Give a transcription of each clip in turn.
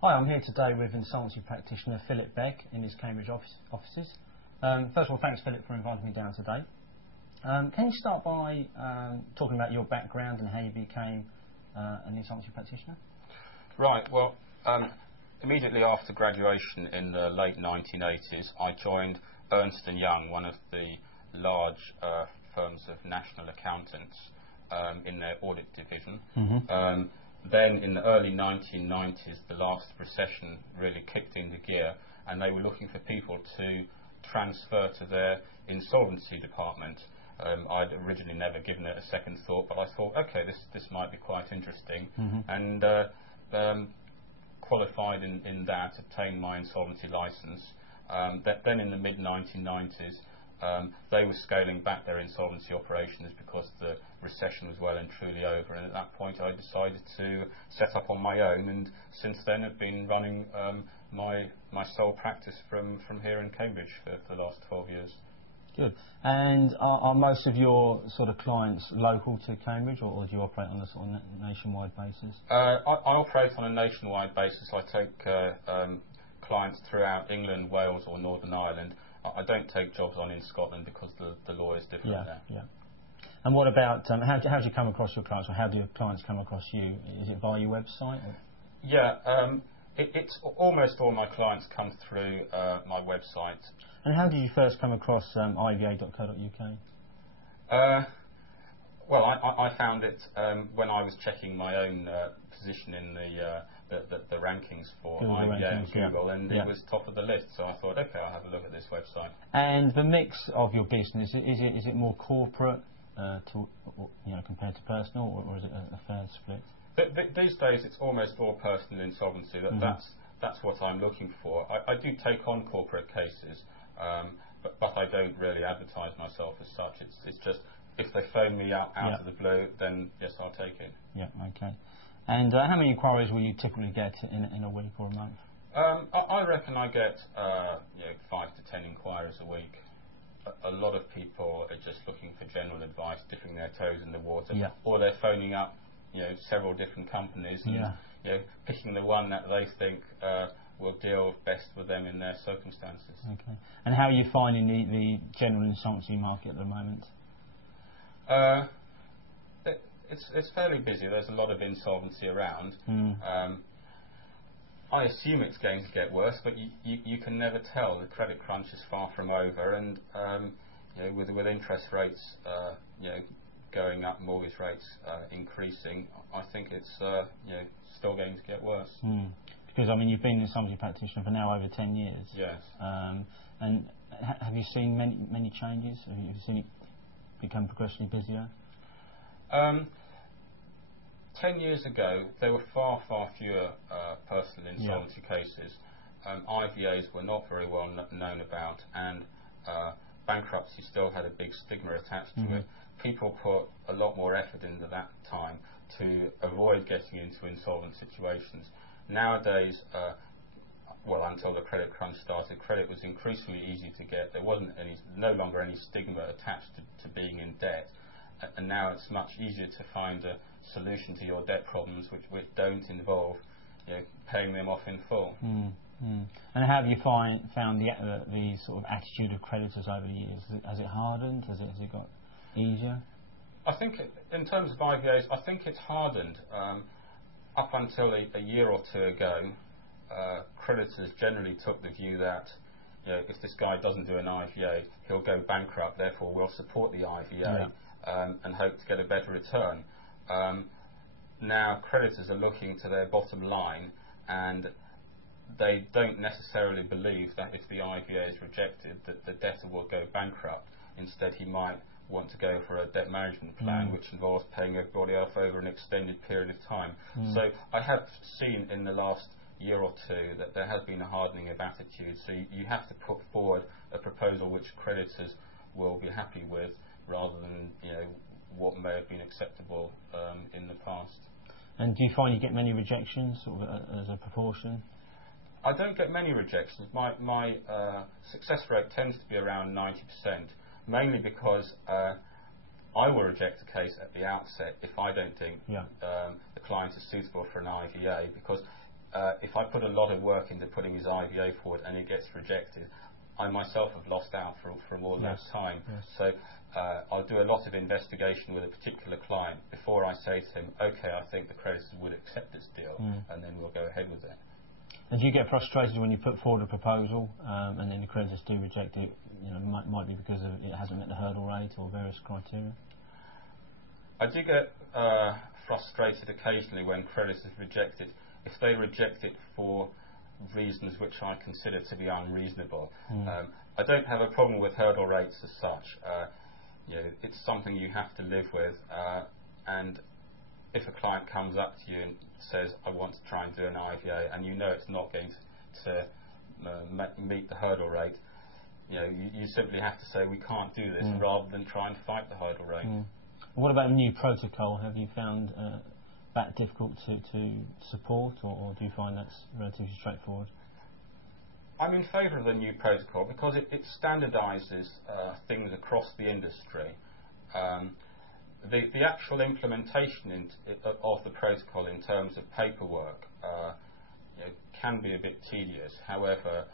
Hi, I'm here today with insolvency practitioner Philip Beck in his Cambridge offices. First of all, thanks Philip for inviting me down today. Can you start by talking about your background and how you became an insolvency practitioner? Right, well, immediately after graduation in the late 1980s, I joined Ernst & Young, one of the large firms of national accountants in their audit division. Then in the early 1990s, the last recession really kicked into gear, and they were looking for people to transfer to their insolvency department. I'd originally never given it a second thought, but I thought, okay, this might be quite interesting, and qualified in that, obtained my insolvency license. Then in the mid-1990s, they were scaling back their insolvency operations because the recession was well and truly over, and at that point I decided to set up on my own, and since then I've been running my sole practice from here in Cambridge for the last 12 years. Good. And are most of your sort of clients local to Cambridge, or do you operate on a sort of nationwide basis? I operate on a nationwide basis. I take clients throughout England, Wales or Northern Ireland. I don't take jobs on in Scotland because the law is different there. Yeah. And what about, how do you come across your clients, or how do your clients come across you? Is it via your website? Or? Yeah, it's almost all my clients come through my website. And how did you first come across iva.co.uk? Well, I found it when I was checking my own position in the rankings for IVA and Google, and it was top of the list. So I thought, okay, I'll have a look at this website. And the mix of your business, is it more corporate compared to personal, or is it a fair split? These days, it's almost all personal insolvency. That's what I'm looking for. I do take on corporate cases, but I don't really advertise myself as such. It's just, if they phone me out of the blue, then yes, I'll take it. Yeah, okay. And how many inquiries will you typically get in a week or a month? I reckon I get 5 to 10 inquiries a week. A lot of people are just looking for general advice, dipping their toes in the water, or they're phoning up several different companies and picking the one that they think will deal best with them in their circumstances. Okay. And how are you finding the general insolvency market at the moment? It's fairly busy. There's a lot of insolvency around. I assume it's going to get worse, but you can never tell. The credit crunch is far from over, and with interest rates going up, mortgage rates increasing, I think it's still going to get worse. Because I mean, you've been an insolvency practitioner for now over 10 years. Yes. And have you seen many changes? Have you seen it become progressively busier? 10 years ago, there were far fewer personal insolvency cases. IVAs were not very well known about, and bankruptcy still had a big stigma attached to it. People put a lot more effort into that time to avoid getting into insolvent situations. Nowadays, well, until the credit crunch started, credit was increasingly easy to get. There wasn't no longer any stigma attached to being in debt, and now it's much easier to find a solution to your debt problems which don't involve paying them off in full. And how have you found the sort of attitude of creditors over the years? Has it hardened? Has it got easier? I think in terms of IVAs, I think it's hardened. Up until a year or two ago, creditors generally took the view that if this guy doesn't do an IVA, he'll go bankrupt, therefore we'll support the IVA and hope to get a better return. Now creditors are looking to their bottom line, and they don't necessarily believe that if the IVA is rejected that the debtor will go bankrupt. Instead, he might want to go for a debt management plan which involves paying everybody off over an extended period of time. So I have seen in the last year or two that there has been a hardening of attitude, so you have to put forward a proposal which creditors will be happy with, rather than what may have been acceptable in the past. And do you find you get many rejections, sort of as a proportion? I don't get many rejections. My success rate tends to be around 90%, mainly because I will reject a case at the outset if I don't think the client is suitable for an IVA, because if I put a lot of work into putting his IVA forward and it gets rejected, I myself have lost out from all that time. Yes. So I'll do a lot of investigation with a particular client before I say to him, okay, I think the creditors would accept this deal, and then we'll go ahead with it. And do you get frustrated when you put forward a proposal and then the creditors do reject it? You know, might be because it hasn't met the hurdle rate or various criteria. I do get frustrated occasionally when creditors reject it. If they reject it for reasons which I consider to be unreasonable. I don't have a problem with hurdle rates as such. It's something you have to live with, and if a client comes up to you and says, I want to try and do an IVA, and you know it's not going to meet the hurdle rate, you simply have to say we can't do this rather than try and fight the hurdle rate. What about a new protocol? Have you found that difficult to support, or do you find that's relatively straightforward? I'm in favour of the new protocol because it standardises things across the industry. The actual implementation of the protocol in terms of paperwork can be a bit tedious. However,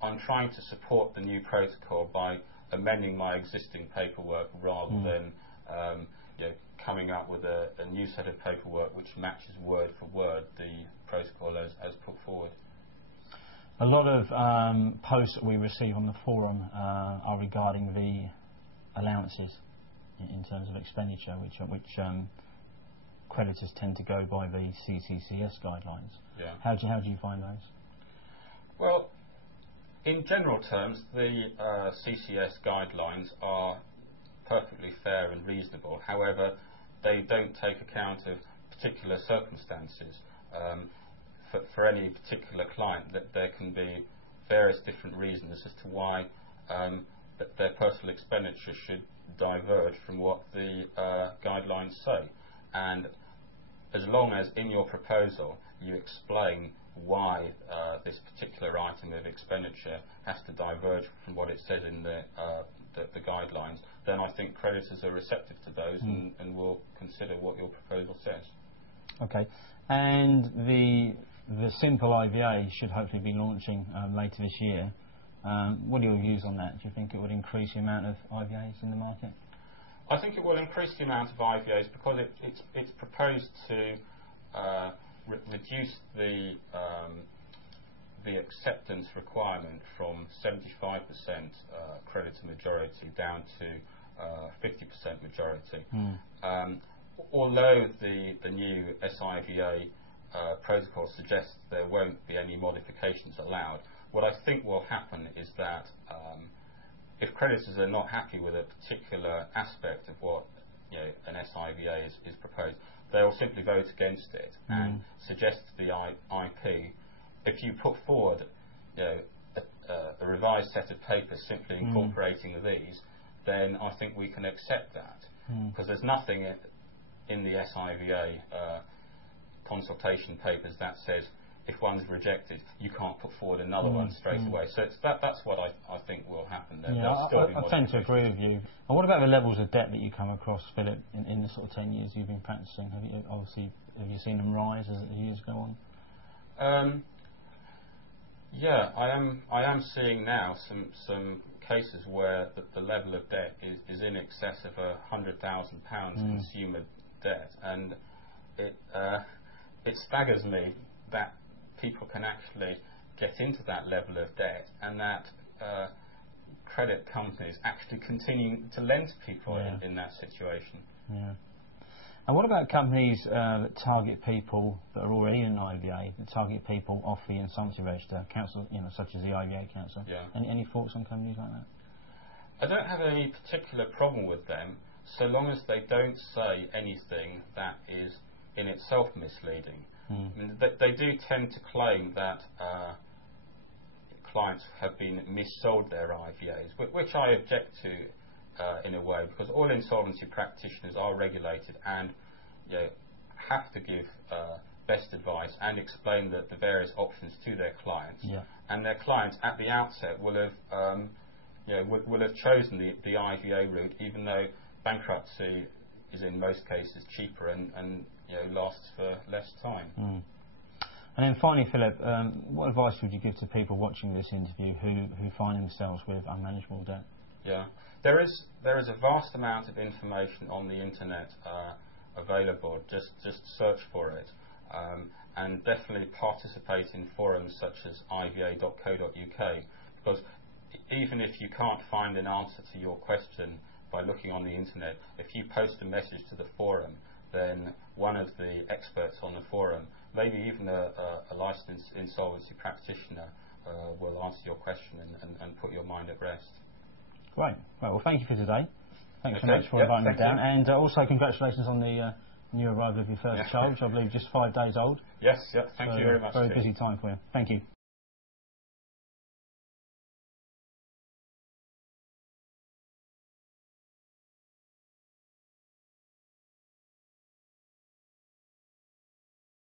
I'm trying to support the new protocol by amending my existing paperwork rather than coming up with a new set of paperwork which matches word for word the protocol as put forward. A lot of posts that we receive on the forum are regarding the allowances in terms of expenditure, which creditors tend to go by the CCCS guidelines. Yeah. How do you find those? Well, in general terms, the CCS guidelines are perfectly fair and reasonable. However, they don't take account of particular circumstances. For any particular client, that there can be various different reasons as to why their personal expenditure should diverge from what the guidelines say. And as long as in your proposal you explain why this particular item of expenditure has to diverge from what it says in the guidelines, then I think creditors are receptive to those and will consider what your proposal says. Okay. And the simple IVA should hopefully be launching later this year. What are your views on that? Do you think it would increase the amount of IVAs in the market? I think it will increase the amount of IVAs because it's proposed to reduce the acceptance requirement from 75% creditor majority down to 50% majority. Although the new SIVA protocol suggests there won't be any modifications allowed, what I think will happen is that if creditors are not happy with a particular aspect of what an SIVA is proposed, they will simply vote against it and suggest to the IP, if you put forward a revised set of papers simply incorporating these, then I think we can accept that. Because there's nothing in the SIVA consultation papers that says if one's rejected, you can't put forward another one straight away. So that's what I think will happen. I tend to agree with you. And what about the levels of debt that you come across, Philip, in the sort of 10 years you've been practicing? Have you seen them rise as the years go on? Yeah, I am seeing now some cases where the level of debt is in excess of £100,000 consumer debt, and it staggers me that people can actually get into that level of debt, and that credit companies actually continue to lend to people in that situation. Yeah. And what about companies that target people that are already in an IVA, that target people off the insolvency register, council, such as the IVA Council? Yeah. Any thoughts on companies like that? I don't have any particular problem with them, so long as they don't say anything that is in itself misleading. I mean, they do tend to claim that clients have been missold their IVAs, which I object to in a way, because all insolvency practitioners are regulated and have to give best advice and explain the various options to their clients. Yeah. And their clients at the outset will have chosen the IVA route, even though bankruptcy is in most cases cheaper and lasts for less time. And then finally, Philip, what advice would you give to people watching this interview who find themselves with unmanageable debt? Yeah, there is a vast amount of information on the internet available. Just search for it, and definitely participate in forums such as iva.co.uk, because even if you can't find an answer to your question by looking on the internet, if you post a message to the forum, then one of the experts on the forum, maybe even a licensed insolvency practitioner, will answer your question and put your mind at rest. Great. Right, well, thank you for today. Thanks so Okay. much for inviting me down. You. And also congratulations on the new arrival of your first child, which I believe just 5 days old. Yes, thank you very much. Very busy time for you. Thank you.